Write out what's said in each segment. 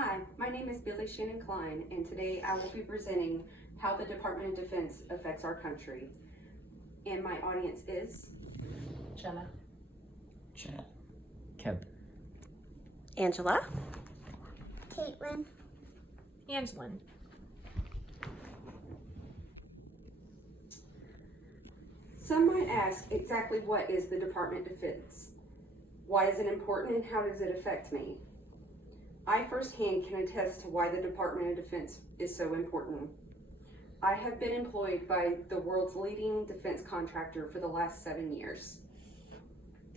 Hi, my name is Billy Shannon Klein, and today I will be presenting how the Department of Defense affects our country. And my audience is Jenna, Chad, Kev, Angela, Caitlin, Angelin. Some might ask exactly what is the Department of Defense? Why is it important and how does it affect me? I firsthand can attest to why the Department of Defense is so important. I have been employed by the world's leading defense contractor for the last 7 years.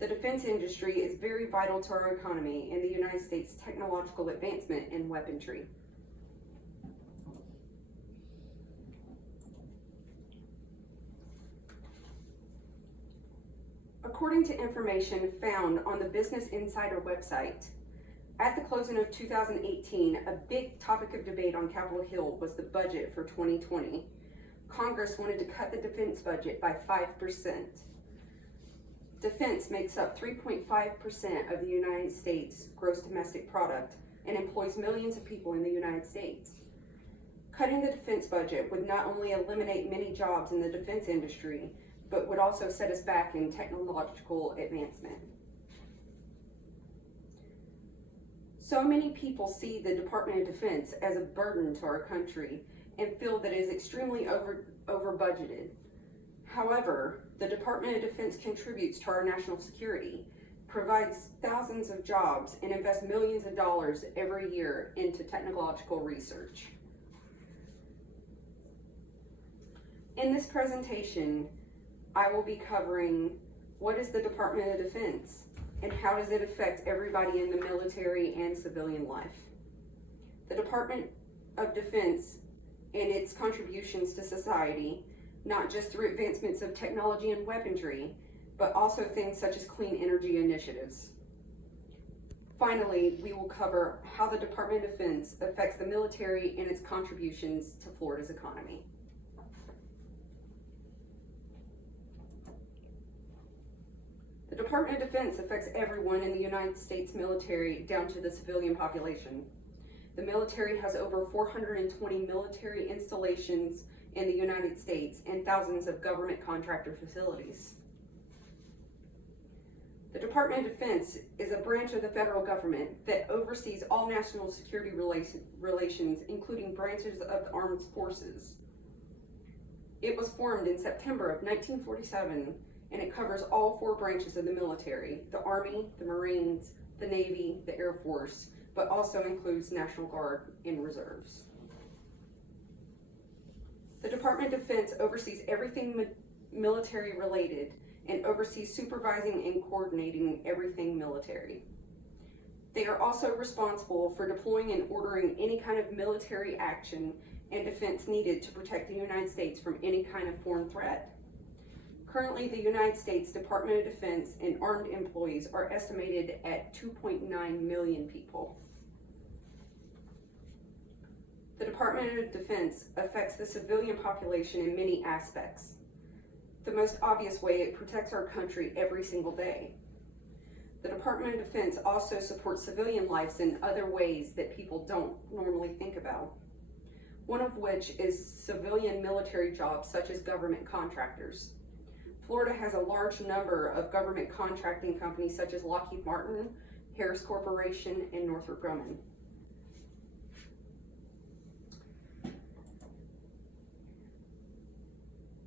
The defense industry is very vital to our economy and the United States' technological advancement in weaponry. According to information found on the Business Insider website, at the closing of 2018, a big topic of debate on Capitol Hill was the budget for 2020. Congress wanted to cut the defense budget by 5%. Defense makes up 3.5% of the United States gross domestic product and employs millions of people in the United States. Cutting the defense budget would not only eliminate many jobs in the defense industry, but would also set us back in technological advancement. So many people see the Department of Defense as a burden to our country and feel that it is extremely over budgeted. However, the Department of Defense contributes to our national security, provides thousands of jobs, and invests millions of dollars every year into technological research. In this presentation, I will be covering what is the Department of Defense and how does it affect everybody in the military and civilian life. The Department of Defense and its contributions to society, not just through advancements of technology and weaponry, but also things such as clean energy initiatives. Finally, we will cover how the Department of Defense affects the military and its contributions to Florida's economy. The Department of Defense affects everyone in the United States military down to the civilian population. The military has over 420 military installations in the United States and thousands of government contractor facilities. The Department of Defense is a branch of the federal government that oversees all national security relations, including branches of the armed forces. It was formed in September of 1947, and it covers all 4 branches of the military: the Army, the Marines, the Navy, the Air Force, but also includes National Guard and reserves. The Department of Defense oversees everything military related and oversees supervising and coordinating everything military. They are also responsible for deploying and ordering any kind of military action and defense needed to protect the United States from any kind of foreign threat. Currently, the United States Department of Defense and armed employees are estimated at 2.9 million people. The Department of Defense affects the civilian population in many aspects. The most obvious way, it protects our country every single day. The Department of Defense also supports civilian lives in other ways that people don't normally think about. One of which is civilian military jobs such as government contractors. Florida has a large number of government contracting companies such as Lockheed Martin, Harris Corporation, and Northrop Grumman.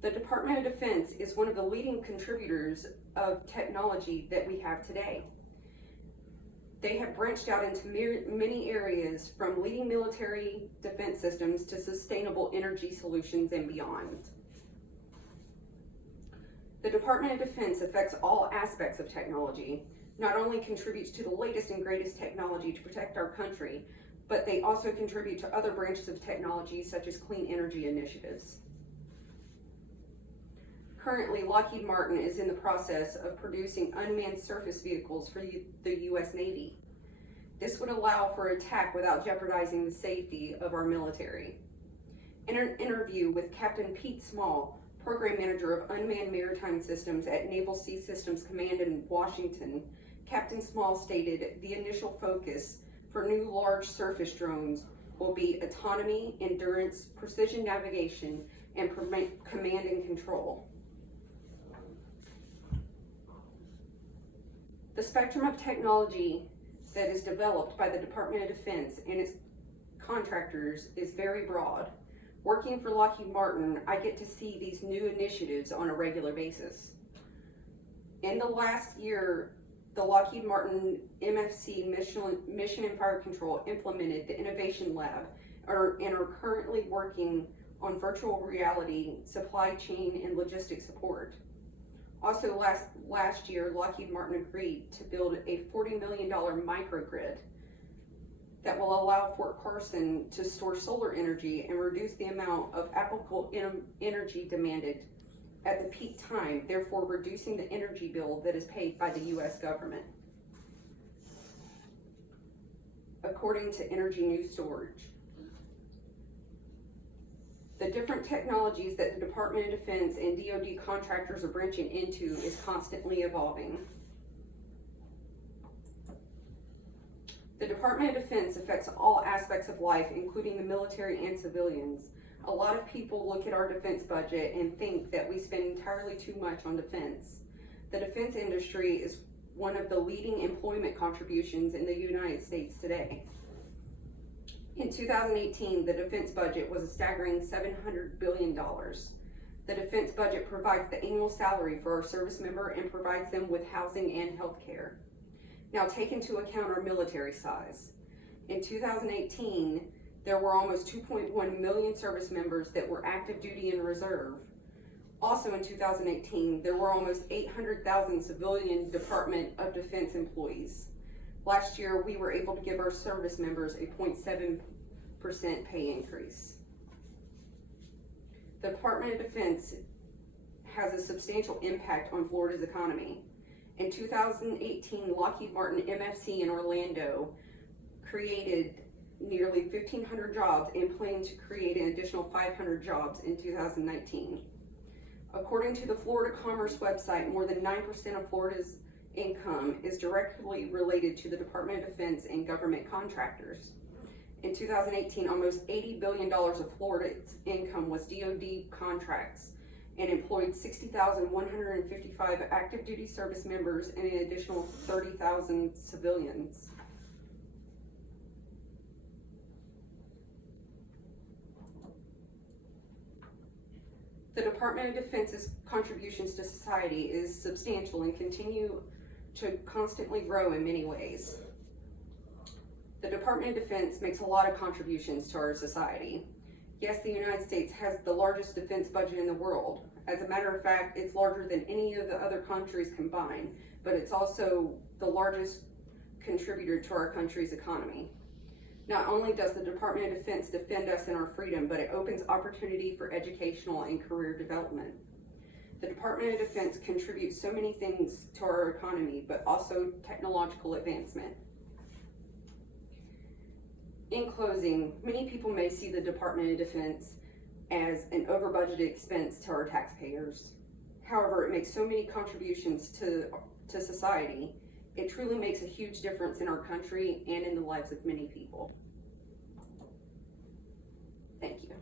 The Department of Defense is one of the leading contributors of technology that we have today. They have branched out into many areas, from leading military defense systems to sustainable energy solutions and beyond. The Department of Defense affects all aspects of technology, not only contributes to the latest and greatest technology to protect our country, but they also contribute to other branches of technology such as clean energy initiatives. Currently, Lockheed Martin is in the process of producing unmanned surface vehicles for the U.S. Navy. This would allow for attack without jeopardizing the safety of our military. In an interview with Captain Pete Small, Program Manager of Unmanned Maritime Systems at Naval Sea Systems Command in Washington, Captain Small stated the initial focus for new large surface drones will be autonomy, endurance, precision navigation, and command and control. The spectrum of technology that is developed by the Department of Defense and its contractors is very broad. Working for Lockheed Martin, I get to see these new initiatives on a regular basis. In the last year, the Lockheed Martin MFC Mission and Fire Control implemented the Innovation Lab and are currently working on virtual reality, supply chain, and logistics support. Also last year, Lockheed Martin agreed to build a $40 million microgrid that will allow Fort Carson to store solar energy and reduce the amount of applicable energy demanded at the peak time, therefore reducing the energy bill that is paid by the U.S. government. According to Energy News Storage, the different technologies that the Department of Defense and DoD contractors are branching into is constantly evolving. The Department of Defense affects all aspects of life, including the military and civilians. A lot of people look at our defense budget and think that we spend entirely too much on defense. The defense industry is one of the leading employment contributions in the United States today. In 2018, the defense budget was a staggering $700 billion. The defense budget provides the annual salary for our service member and provides them with housing and health care. Now take into account our military size. In 2018, there were almost 2.1 million service members that were active duty and reserve. Also in 2018, there were almost 800,000 civilian Department of Defense employees. Last year, we were able to give our service members a 0.7% pay increase. The Department of Defense has a substantial impact on Florida's economy. In 2018, Lockheed Martin MFC in Orlando created nearly 1,500 jobs and plan to create an additional 500 jobs in 2019. According to the Florida Commerce website, more than 9% of Florida's income is directly related to the Department of Defense and government contractors. In 2018, almost $80 billion of Florida's income was DoD contracts and employed 60,155 active duty service members and an additional 30,000 civilians. The Department of Defense's contributions to society is substantial and continue to constantly grow in many ways. The Department of Defense makes a lot of contributions to our society. Yes, the United States has the largest defense budget in the world. As a matter of fact, it's larger than any of the other countries combined, but it's also the largest contributor to our country's economy. Not only does the Department of Defense defend us and our freedom, but it opens opportunity for educational and career development. The Department of Defense contributes so many things to our economy, but also technological advancement. In closing, many people may see the Department of Defense as an over-budgeted expense to our taxpayers. However, it makes so many contributions to society. It truly makes a huge difference in our country and in the lives of many people. Thank you.